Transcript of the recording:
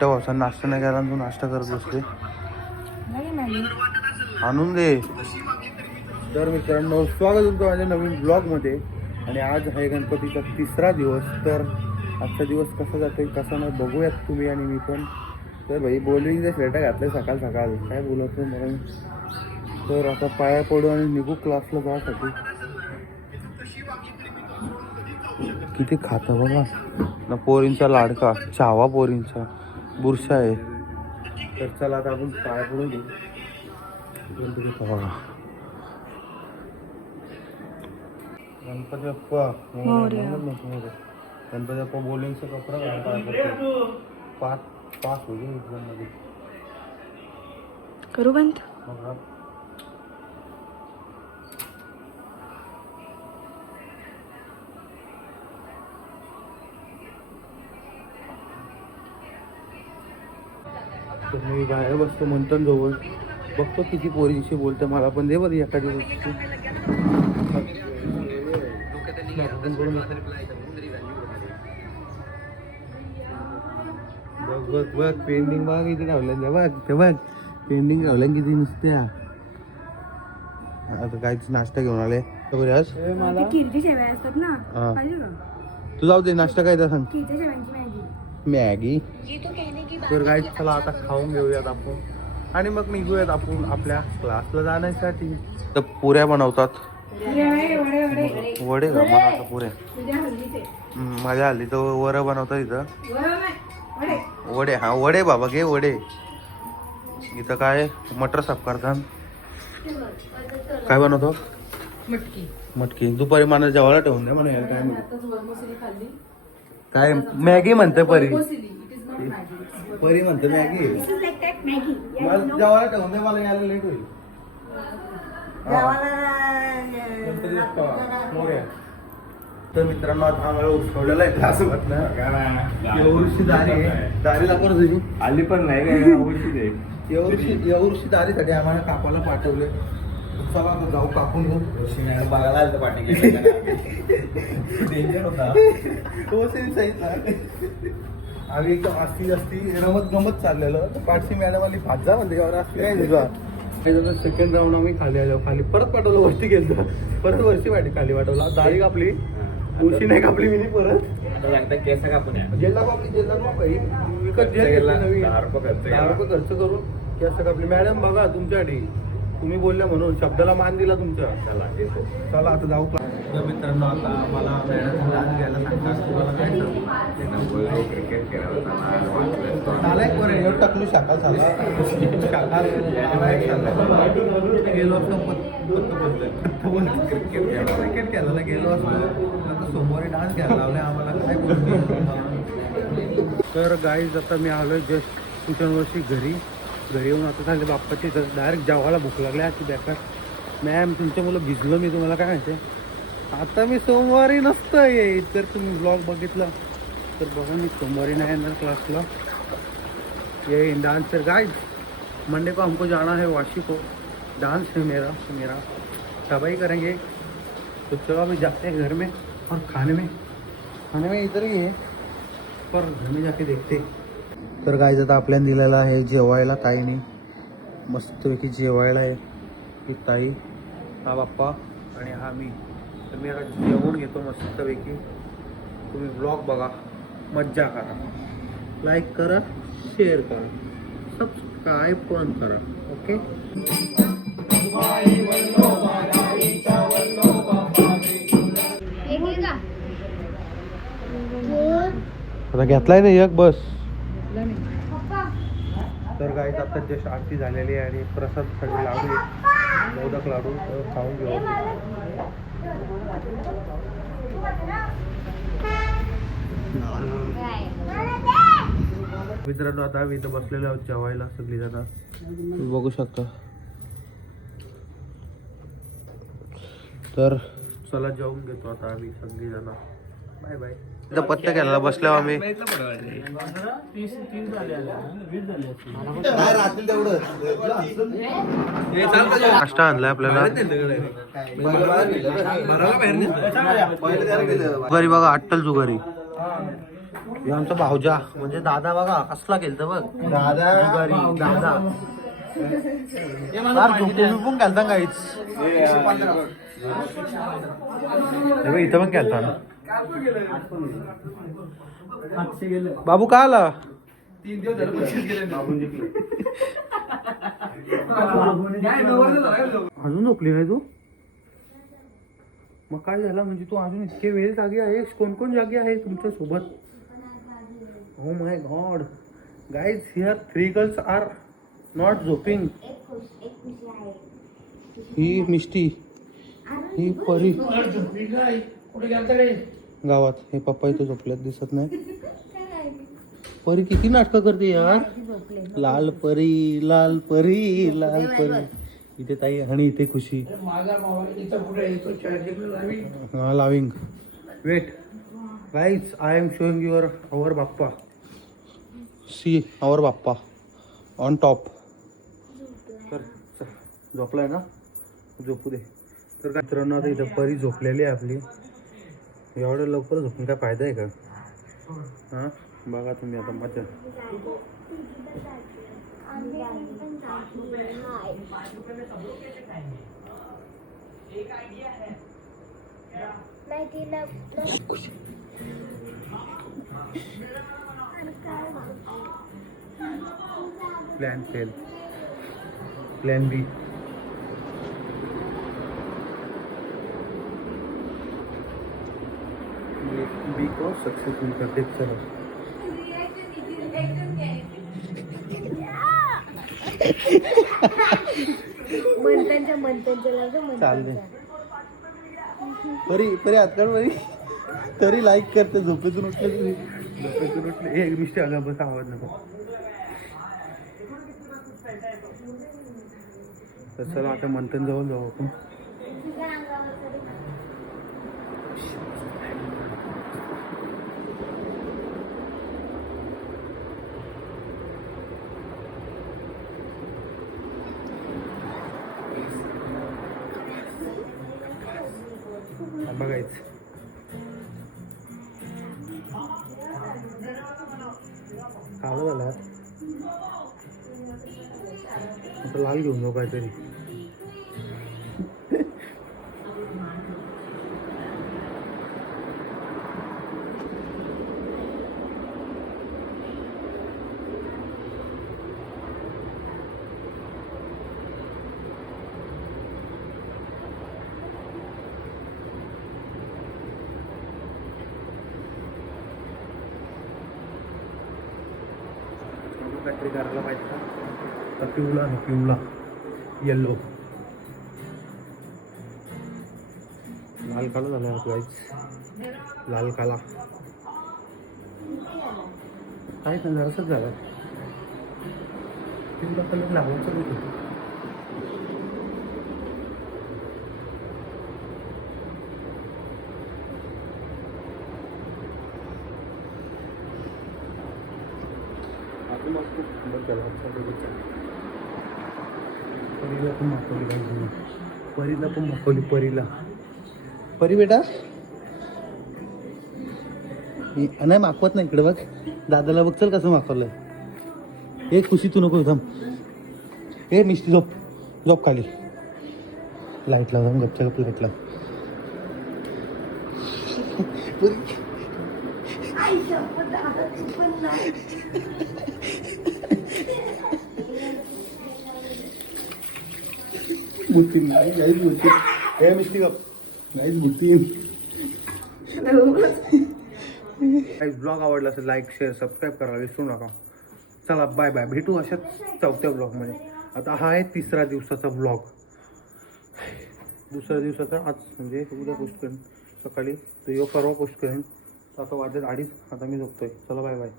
तेव्हा नाश्ता नाही केला तू नाश्ता करत बसते आणून दे. तर मित्रांनो स्वागत तुमचं माझ्या नवीन ब्लॉगमध्ये. आणि आज आहे गणपतीचा 3रा दिवस. तर आजचा दिवस कसा जातोय कसा नाही बघूयात तुम्ही आणि मी पण. तर भाई बोलविंगचे स्वेटर घातले सकाळ सकाळ काय बोलायचं मला. तर आता पाया पडू आणि निघू क्लासला जाण्यासाठी. किती खातं बघा ना पोरींचा लाडका चावा पोरींचा बुरशा आहे. तर चला आता आपण पाया पडून घेऊ. बघा गणपती बाप्पा गणपती बाप्पा बोलिंगचा कपडा पास हो गए एग्जाम मध्ये. करू बंद. तर मी बाहेर बसतो मंथन जवळ बघतो किती पोरींशी बोलते. मला पण दे बरं एखादी गोष्टी. बघ बघ बघ पेंडिंग बघ किती लावल्या बघ ते बघ पेंडिंग लावल्या किती नुसत्या. आता काहीच नाश्ता घेऊन आले बरं आज तू जाऊ दे नाश्ता काय तर सांग. मॅगी. तर काय चला आता खाऊन घेऊयात आपण आणि मग निघूयात आपण आपल्या क्लासला जाण्यासाठी. तर पुऱ्या बनवतात वडे का मला आता पुऱ्या माझ्या हल्ली तर वरं बनवतात इथं वडे. हा वडे बाबा घे वडे. इथं काय मटर साफ करतात. काय बनवतो मटकी. दुपारी मला जेवायला ठेवून दे म्हणा काय मॅगी म्हणते परी म्हणते मॅगी. मला जेवायला ठेवून दे मला यायला लेट होईल. तर मित्रांनो आता आम्हाला उठवलेला आहे क्लास एवढीशी दारी आहे. दारी दाखव तुझी आली पण नाही एवढीशी दारीसाठी आम्हाला कापायला पाठवले. चला आता जाऊ कापून घेऊ. बघायला आलं पाठी डेंजर होता आम्ही एकदम असती असती गमत चाललेलं. तर पाठशी मॅडमवाली भाजा म्हणते असते काय तुझा. सेकंड राऊंड आम्ही खाली आलो. खाली परत पाठवलं वरती गेलो. परत वरची पाठी खाली पाठवला. दाढी कापली उशी नाही कापली मी परत. केस कापून जेल कापली विकत जेल 10 रुपये खर्च करून केस कापली. मॅडम बघा तुमच्यासाठी तुम्ही बोलल्या म्हणून शब्दाला मान दिला तुमच्या. चला आता जाऊ. मित्रांनो आता मला मॅडम डान्स घ्यायला सांगतात. तुम्हाला काय क्रिकेट चालाय टाकलो शाखा झाला गेलो असतो क्रिकेट खेळायला गेलो असतो. आता सोमवारी डान्स घ्यायला लावले आम्हाला काय बोलतो. तर गाईज आता मी आलोय जस्ट ट्युशनवरची घरी येऊन आता झाले बाप्पाची. तर डायरेक्ट जेवायला भूक लागली अशी बेकार. मॅम तुमच्या मुलं भिजलो मी तुम्हाला काय माहिती. आता मी सोमवारी नसतं येईल. तर तुम्ही ब्लॉग बघितला तर बघा मी सोमवारी नहीं येणार क्लासला. ये डांस सर गाइस मंडे को हमको जाना है वाशी को. डांस है मेरा सबाई करेंगे. तो चलो अभी जाते हैं घर में. और खाने में इधर ही है पर घर में जाके देखते. तर गाइस आता आपल्याला दिलेला आहे जेवायला काही नाही मस्तपैकी जेवायला आहे. ही ताई हा बाप्पा आणि हा मी. तर मी आता जेवून घेतो मस्तपैकी. तुम्ही ब्लॉग बघा मज्जा करा लाईक करा शेअर करा सबस्क्राईब पण करा. ओके आता घेतलाय ना एक बस. तर गाईस आता जस्ट आरती झालेली आहे आणि प्रसादसाठी लाडू मोदक लाडू खाऊन घेऊ. मित्रांनो आता आम्ही इथं बसलेलो आहोत जेवायला सगळी जण बघू शकता. तर चला जेवून घेतो आता आम्ही सगळी जण. Bye bye. इथं पत्ते घ्यायला बसलो आम्ही. नाश्ता आणलाय आपल्याला. जुगारी बघा अट्टल जुगारी. हे आमचा भाऊजा म्हणजे दादा बघा कसला केलता बघ दादा जुगारी, दादा फार झोपून पण केलता काहीच इथं पण केलता ना बाबू का आला 3 दिवस झाले पक्षीच गेले अजून झोपली नाही तू मग काय झालं म्हणजे तू अजून इतके वेळ जागी आहेस कोण कोण जागी आहे तुमच्या सोबत Oh my god. Guys, here 3 girls are not झोपिंग. ही मिष्टी, ही परी गावात हे पप्पा इथे झोपल्यात दिसत नाही. परी किती नाटकं करते यार. लाल परी लाल परी लाल परी इथे ताई आणि इथे खुशी हा लाविंग वेट guys I am showing your our Bappa see our Bappa on top तर झोपलाय ना झोपू दे तर काय मित्रांनो आता इथं परी झोपलेली आहे आपली एवढं लवकर झोपून काय फायदा आहे का हां बघा तुम्ही आता मजा प्लॅन फेल प्लॅन बी बी को सक्सेसफुल करते चलो चालले परी परी आजकाल परी तरी लाईक करते झोपेतून उठले तुम्ही झोपेतून उठले एक मिस्टेक आला बस आवाज नको तर चला आता मंथन जवळ जाऊ आपण बघायचं काळं झाला आता लाल घेऊन जाऊ काहीतरी काहीतरी करायला पाहिजे का पिवळा आहे पिवळा येल्लो लाल काला झाला गाईच लाल काला काहीच नाही जरासच झाला पिवळा कलर लावायचा होतो परीला पण मागवली पाहिजे परीला पण मागवली परीला परी बेटा नाही मागवत नाही इकडे बघ दादाला बघ चल कसं मागवलं एक खुशी तू नको थांब ए मिष्टी झोप झोप खाली लाईट लाव गपच्या गप लाईट लाव बुतीन गाईज बुतीन हे मिस्टी गप गाईज बुतीन गाईज ब्लॉग आवडला असेल लाईक शेअर सबस्क्राईब करायला विसरू नका चला बाय बाय भेटू अशाच 4थ्या ब्लॉगमध्ये आता हा आहे 3रा दिवसाचा ब्लॉग 2ऱ्या दिवसाचा आज म्हणजे उद्या पोस्ट करेन सकाळी तर यो परवा पोस्ट करेन आता वाजत 2:30 आता मी झोपतोय चला बाय बाय